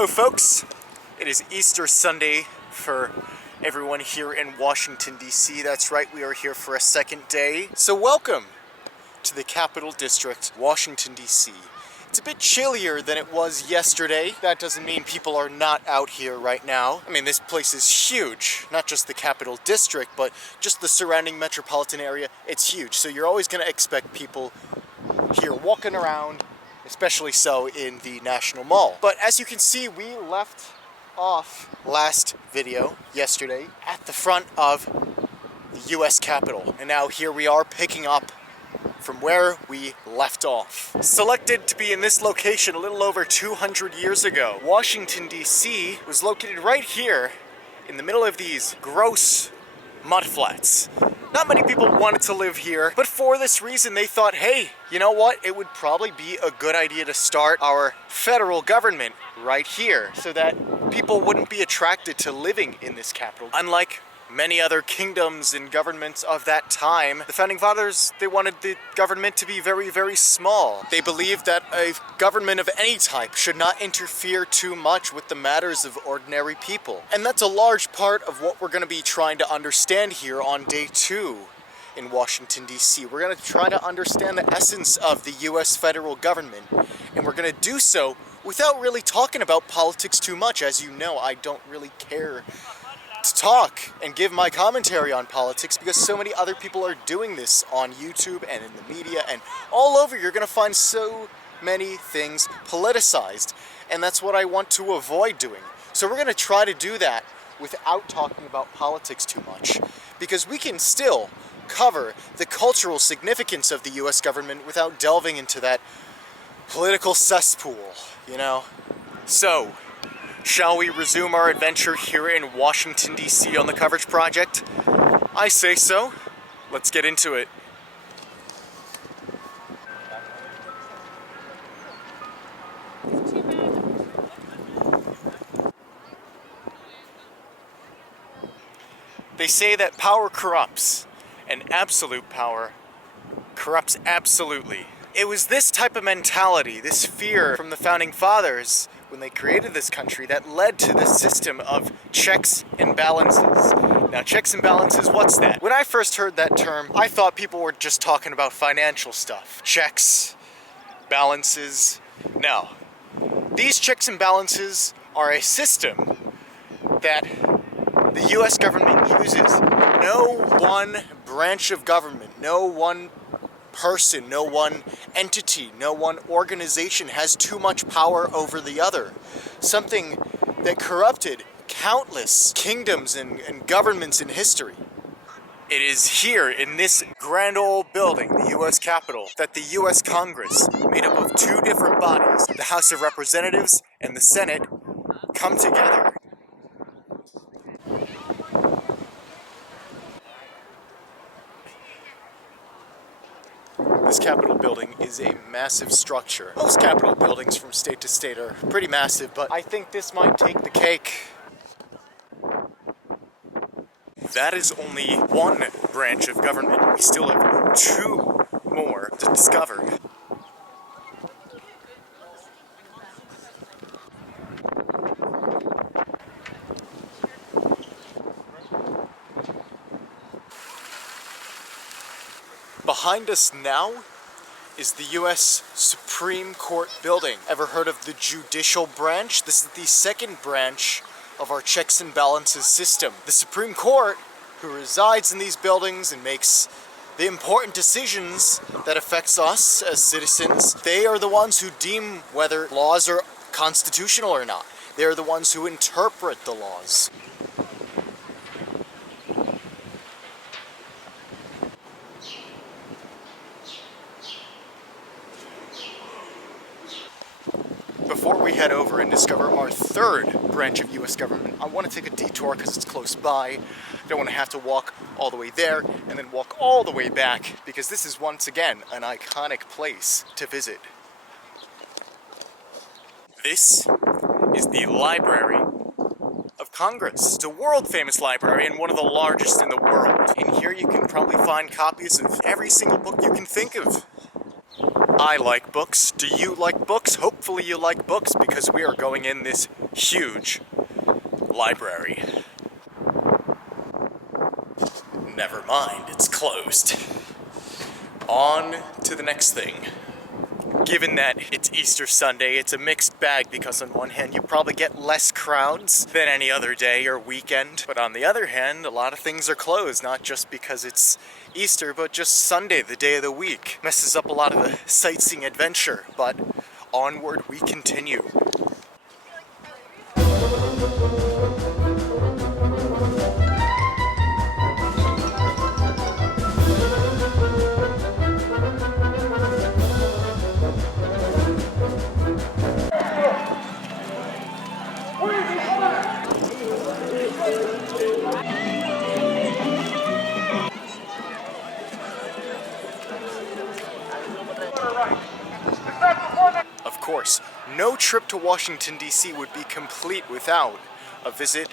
Hello folks, it is Easter Sunday for everyone here in Washington D.C. That's right, we are here for a second day. So welcome to the Capital District, Washington D.C. It's a bit chillier than it was yesterday. That doesn't mean people are not out here right now. I mean, this place is huge, not just the Capital District, but just the surrounding metropolitan area. It's huge, so you're always going to expect people here walking around, especially so in the National Mall. But as you can see, we left off last video, yesterday, at the front of the US Capitol. And now here we are picking up from where we left off. Selected to be in this location a little over 200 years ago, Washington D.C. was located right here in the middle of these gross mudflats. Not many people wanted to live here, but for this reason they thought, hey, you know what? It would probably be a good idea to start our federal government right here so that people wouldn't be attracted to living in this capital. Unlike many other kingdoms and governments of that time, the Founding Fathers, they wanted the government to be very, very small. They believed that a government of any type should not interfere too much with the matters of ordinary people. And that's a large part of what we're going to be trying to understand here on day 2 in Washington, D.C. We're going to try to understand the essence of the U.S. federal government, and we're going to do so without really talking about politics too much. As you know, I don't really care to talk and give my commentary on politics because so many other people are doing this on YouTube and in the media and all over. You're going to find so many things politicized, and that's what I want to avoid doing. So we're going to try to do that without talking about politics too much, because we can still cover the cultural significance of the US government without delving into that political cesspool, you know? So, shall we resume our adventure here in Washington, D.C. on the coverage project? I say so. Let's get into it. They say that power corrupts, and absolute power corrupts absolutely. It was this type of mentality, this fear from the Founding Fathers when they created this country, that led to the system of checks and balances. Now, checks and balances, what's that? When I first heard that term, I thought people were just talking about financial stuff. Checks, balances. No. These checks and balances are a system that the US government uses. No one branch of government, no one person, no one entity, no one organization has too much power over the other. Something that corrupted countless kingdoms and governments in history. It is here in this grand old building, the US Capitol, that the US Congress, made up of 2 different bodies, the House of Representatives and the Senate, come together. This Capitol building is a massive structure. Most Capitol buildings from state to state are pretty massive, but I think this might take the cake. That is only one branch of government. We still have 2 more to discover. Behind us now is the U.S. Supreme Court building. Ever heard of the judicial branch? This is the second branch of our checks and balances system. The Supreme Court, who resides in these buildings and makes the important decisions that affects us as citizens, they are the ones who deem whether laws are constitutional or not. They are the ones who interpret the laws. Before we head over and discover our 3rd branch of U.S. government, I want to take a detour because it's close by. I don't want to have to walk all the way there and then walk all the way back, because this is once again an iconic place to visit. This is the Library of Congress. It's a world-famous library and one of the largest in the world. In here you can probably find copies of every single book you can think of. I like books. Do you like books? Hopefully you like books, because we are going in this huge library. Never mind, it's closed. On to the next thing. Given that it's Easter Sunday, it's a mixed bag, because on one hand you probably get less crowds than any other day or weekend, but on the other hand a lot of things are closed, not just because it's Easter, but just Sunday, the day of the week. Messes up a lot of the sightseeing adventure, but onward we continue. Of course, no trip to Washington D.C. would be complete without a visit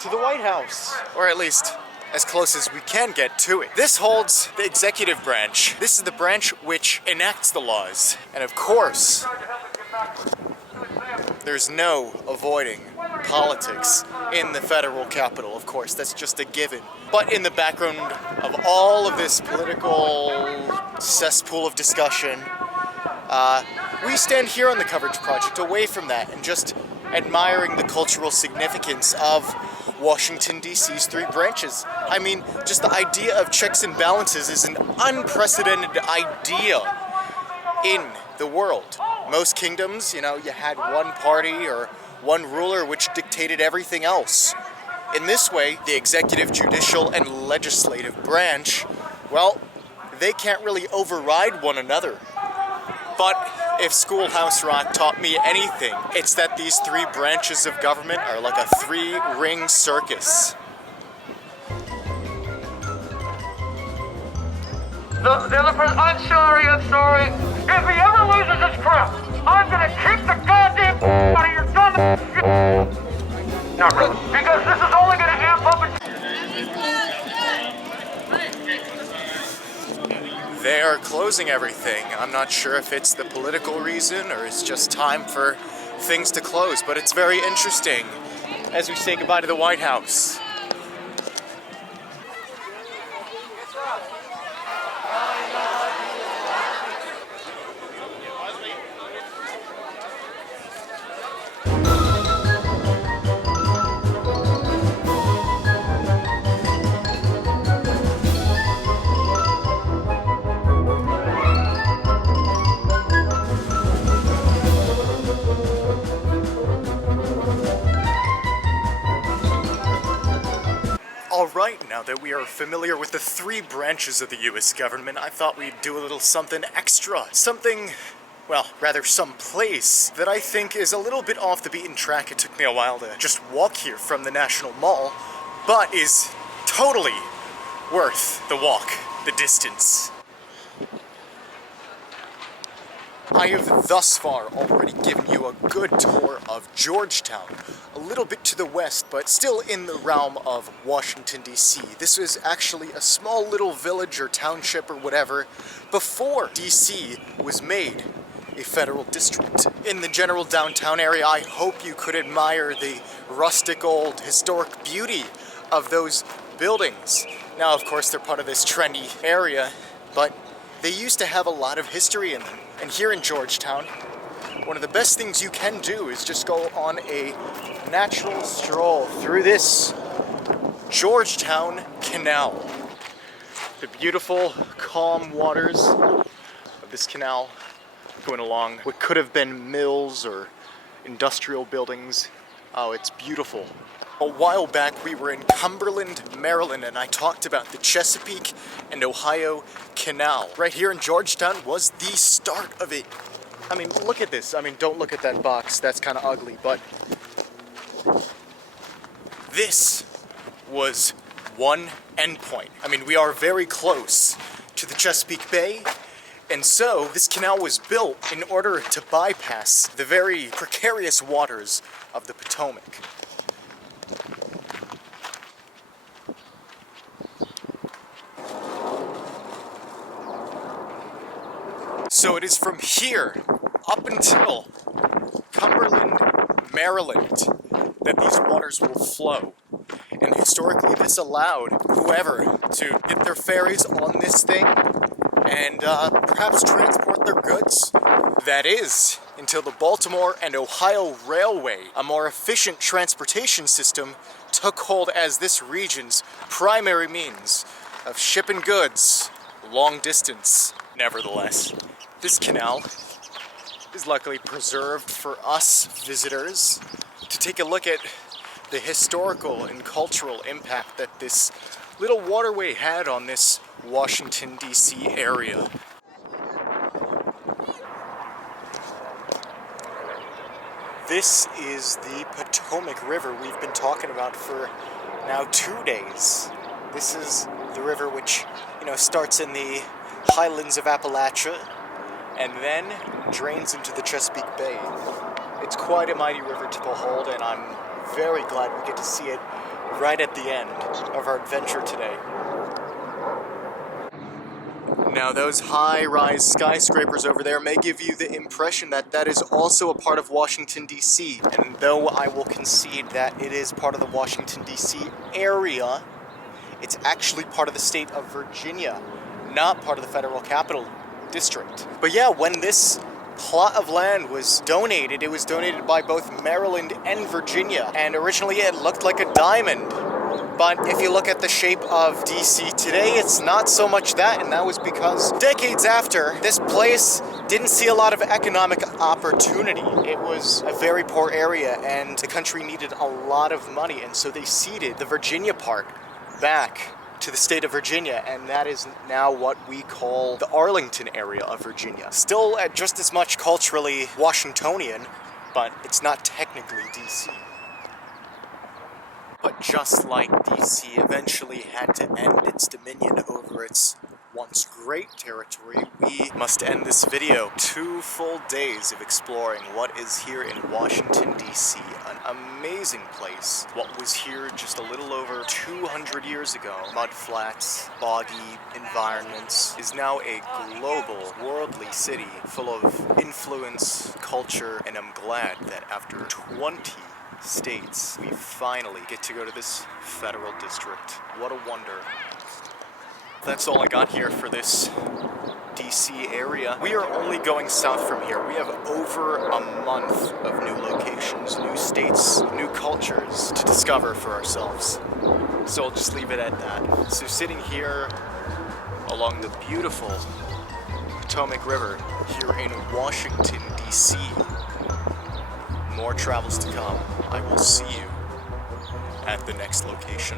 to the White House, or at least as close as we can get to it. This holds the executive branch. This is the branch which enacts the laws. And of course, there's no avoiding politics in the federal capital, of course, that's just a given. But in the background of all of this political cesspool of discussion, we stand here on the Coverage Project away from that and just admiring the cultural significance of Washington D.C.'s three branches. I mean, just the idea of checks and balances is an unprecedented idea in the world. Most kingdoms, you know, you had one party or one ruler which dictated everything else. In this way, the executive, judicial, and legislative branch, well, they can't really override one another. But if Schoolhouse Rock taught me anything, it's that these three branches of government are like a three-ring circus. The other person, I'm sorry. If he ever loses his crap, I'm gonna kick the goddamn out of your dumb shit. Not really. Because this is only gonna amp up and... They are closing everything. I'm not sure if it's the political reason or it's just time for things to close, but it's very interesting as we say goodbye to the White House. Alright, now that we are familiar with the three branches of the US government, I thought we'd do a little something extra. Something, well, rather someplace that I think is a little bit off the beaten track. It took me a while to just walk here from the National Mall, but is totally worth the walk, the distance. I have thus far already given you a good tour of Georgetown, a little bit to the west, but still in the realm of Washington, D.C. This was actually a small little village or township or whatever before D.C. was made a federal district. In the general downtown area, I hope you could admire the rustic old historic beauty of those buildings. Now, of course, they're part of this trendy area, but they used to have a lot of history in them. And here in Georgetown, one of the best things you can do is just go on a natural stroll through this Georgetown Canal. The beautiful, calm waters of this canal going along what could have been mills or industrial buildings. Oh, it's beautiful. A while back we were in Cumberland, Maryland, and I talked about the Chesapeake and Ohio Canal. Right here in Georgetown was the start of it. I mean, look at this. I mean, don't look at that box. That's kind of ugly, but this was one endpoint. I mean, we are very close to the Chesapeake Bay, and so this canal was built in order to bypass the very precarious waters of the Potomac. So it is from here up until Cumberland, Maryland, that these waters will flow. And historically, this allowed whoever to get their ferries on this thing and perhaps transport their goods. That is, until the Baltimore and Ohio Railway, a more efficient transportation system, took hold as this region's primary means of shipping goods long distance. Nevertheless, this canal is luckily preserved for us visitors to take a look at the historical and cultural impact that this little waterway had on this Washington, D.C. area. This is the Potomac River we've been talking about for now 2 days. This is the river which, starts in the highlands of Appalachia and then drains into the Chesapeake Bay. It's quite a mighty river to behold, and I'm very glad we get to see it right at the end of our adventure today. Now, those high-rise skyscrapers over there may give you the impression that that is also a part of Washington, D.C. And though I will concede that it is part of the Washington, D.C. area, it's actually part of the state of Virginia, not part of the federal capital district. But yeah, when this plot of land was donated, it was donated by both Maryland and Virginia. And originally it looked like a diamond. But if you look at the shape of DC today, it's not so much that, and that was because decades after, this place didn't see a lot of economic opportunity. It was a very poor area, and the country needed a lot of money, and so they ceded the Virginia part back to the state of Virginia, and that is now what we call the Arlington area of Virginia. Still just as much culturally Washingtonian, but it's not technically DC. But just like DC eventually had to end its dominion over its once great territory, we must end this video. 2 full days of exploring what is here in Washington, D.C., an amazing place. What was here just a little over 200 years ago, mud flats, boggy environments, is now a global, worldly city full of influence, culture, and I'm glad that after 20 states, we finally get to go to this federal district. What a wonder. That's all I got here for this DC area. We are only going south from here. We have over a month of new locations, new states, new cultures to discover for ourselves. So I'll just leave it at that. So sitting here along the beautiful Potomac River here in Washington, D.C., more travels to come. I will see you at the next location.